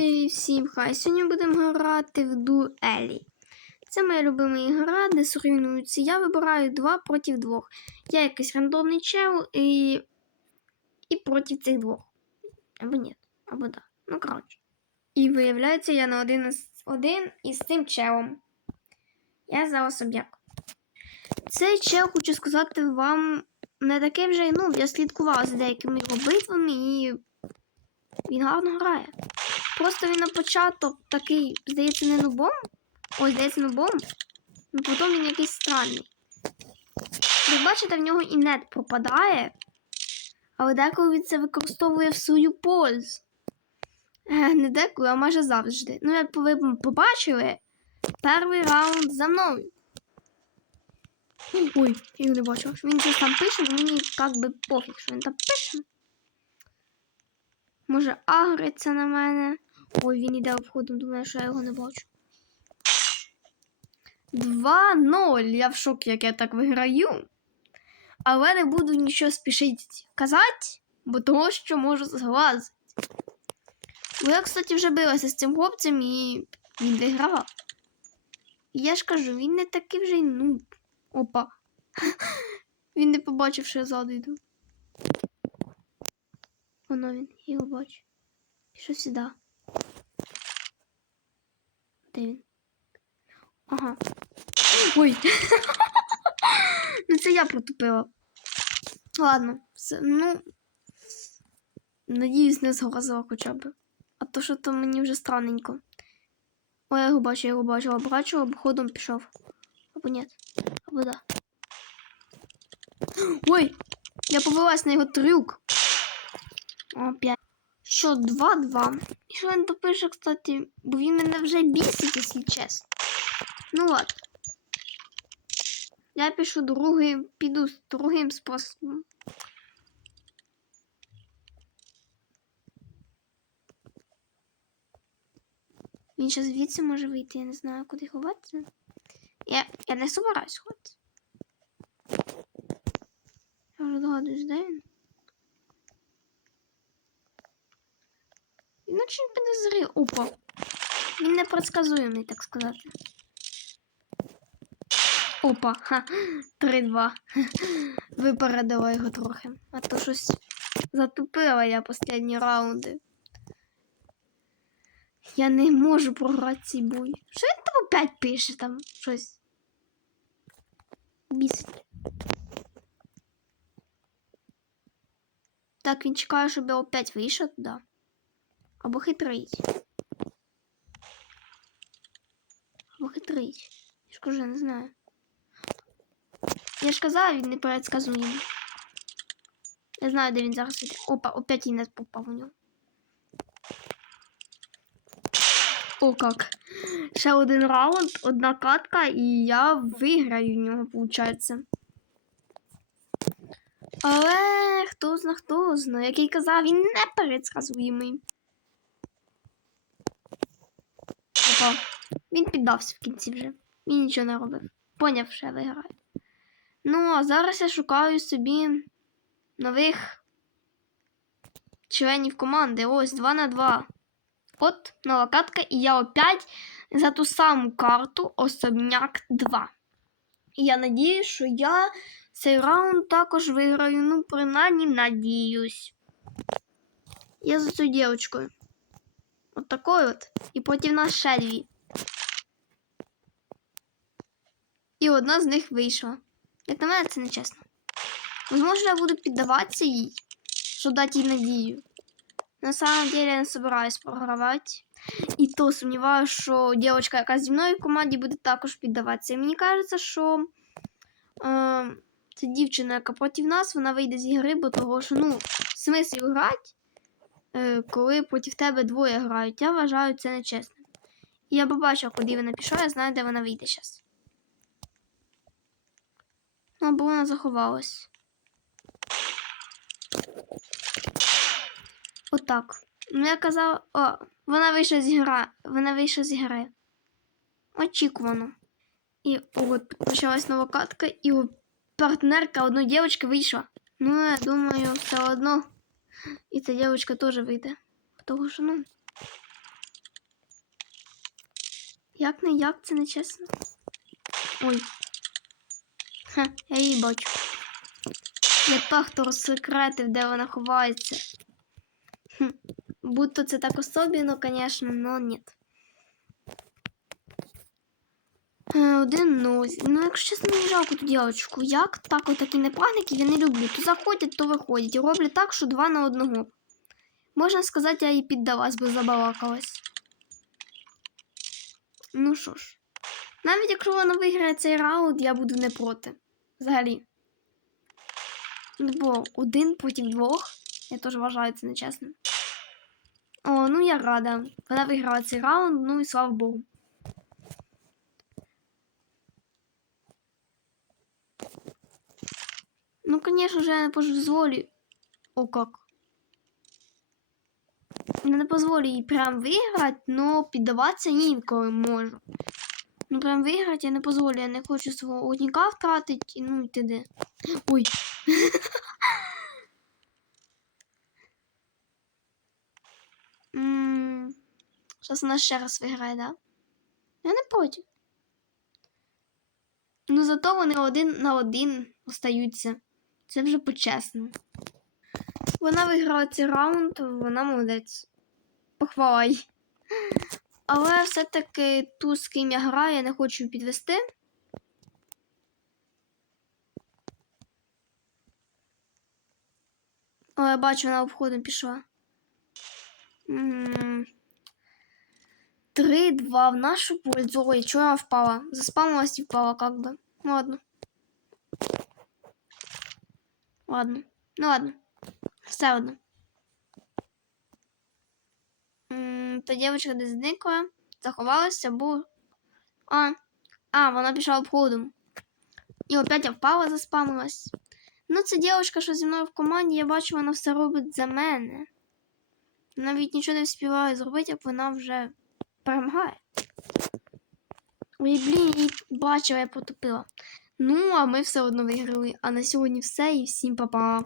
І всім хай. Сьогодні будемо грати в дуелі. Це моя любима гра, де сорівнуються. Я вибираю два проти двох. Я якийсь рандомний чел і. і проти цих двох. Або ні, або да. Ну, коротше. І виявляється, я на один із, один із цим челом. Я за особняк. Цей чел, хочу сказати вам, не такий вже, ну, я слідкувала за деякими його битвами і він гарно грає. Просто він на початок такий, здається, не нубом. Ой, здається, нубом. Ну потім він якийсь странний. Як бачите, в нього і нет пропадає, але деколи він це використовує в свою пользу. Е, Не деколи, а майже завжди. Ну, як ви побачили, перший раунд за мною. Ой, я не бачу. Він щось там пише, мені як би пофіг, що він там пише. Може, агриться на мене. Ой, він іде обходом, думаю, що я його не бачу. 2-0. Я в шокі, як я так виграю. Але не буду нічого спішити казати, бо того, що можу зглазити. Бо я, кстати, вже билася з цим хлопцем і він вигравав. І я ж кажу, він не такий вже й нуб. Опа. Він не побачив, що я ззаду йду. Воно він, його бачу. Пішов сюди. Де? Ага. Ой. ну це я протупила. Ладно, все, ну. Надіюсь, не згрозила хоча б. А то що то мені вже странненько. Ой, я його бачу, я його бачу, бачу, обходом пішов. Або ні. Або да. Ой! Я повелась на його трюк. О, 5. Що, 2-2. І що він допише, кстати, бо він мене вже бісить, якщо чесно. Ну ладно. Я пишу другим, піду з другим способом. Він ще звідси може вийти, я не знаю, куди ховатися. Я, я не собираюсь ходити. Я вже догадуюсь, де він? Він очень підозрив. Опа. Він непредсказуємий, так сказати. Опа, ха, 3-2. Випередила його трохи. А то щось затупила я останні раунди. Я не можу програти цей бой. Що він там опять пише там щось? Бісить. Так, він чекає, щоб я опять вийшов туди. Або хитрить. Або хитрить. Я ж кажу, я не знаю. Я ж казала, він не передсказуємий. Я знаю, де він зараз. Опа, опять і не попав у нього. О, как. Ще один раунд, одна катка, і я виграю нього, виходить. Але хто зна, хто зна, який казав, він не передсказуємий. Опа. Він піддався в кінці вже. Він нічого не робив. Поняв, що я виграю. Ну, а зараз я шукаю собі нових членів команди. Ось 2 на 2. От нова і я опять за ту саму карту особняк 2. І я надіюсь, що я цей раунд також виграю. Ну, принаймні, надіюсь. Я за цю дівчинкою. От такою от. І проти нас ще дві. І одна з них вийшла. Як на мене, це не чесно. Можливо, я буду піддаватися їй, щоб дати їй надію. На самом деле я не собираюсь програвати. І то сумніваюся, що дівчинка, яка зі мною в команді, буде також піддаватися. І мені кажеться, що е, ця дівчина, яка проти нас, вона вийде з ігри, бо того, що ну, смисл грати, коли проти тебе двоє грають. Я вважаю це нечесно. І я побачила, куди вона пішла, я знаю, де вона вийде зараз. Ну, або вона заховалась. Отак. Ну, я казав, о, вона вийшла з гри. Вона вийшла з гри. Очікувано. І от почалась нова катка, і партнерка одної дівчинки вийшла. Ну, я думаю, все одно. И эта девочка тоже выйдет. Потому что, ну. Як не як, це не чесно. Ой. Ха, я її бачу. Я та, хто розсекретив, де вона ховається. Хм. Будь то так особенно, конечно, но нет. Один нуль. Ну, якщо чесно, мені жалко ту дівчинку. Як так от такі непарники я не люблю. То заходять, то виходять. Роблять так, що два на одного. Можна сказати, я їй піддалась, бо забалакалась. Ну що ж. Навіть якщо вона виграє цей раунд, я буду не проти. Взагалі. Бо один проти двох. Я теж вважаю це нечесним. О, ну я рада. Вона виграла цей раунд, ну і слава Богу. Ну, конечно же, я не позволю. О, как. Я не позволю їй прям виграти, но піддаватися інколи можу. Ну, прям виграти я не позволю. Я не хочу свого одніка втратити, ну і т.д. Ой. Зараз вона ще раз виграє, да? Я не проти. Ну, зато вони один на один остаються. Це вже почесно. Вона виграла цей раунд, вона молодець. Похвала їй. Але все-таки ту, з ким я граю, я не хочу підвести. О, я бачу, вона обходом пішла. М, Три, два в нашу пользу. Ой, чого я впала? Заспамилась и впала как бы. Ладно. Ладно. Ну ладно. Все одно. Та дівчинка десь зникла, заховалася, бо. А, а, вона пішла обходом. І опять я впала, заспамилась. Ну, це дівчинка, що зі мною в команді, я бачу, вона все робить за мене. Навіть нічого не встигає зробити, як вона вже перемагає. Ой, блін, її бачила, я потопила. Ну, а ми все одно виграли. А на сьогодні все і всім па-па.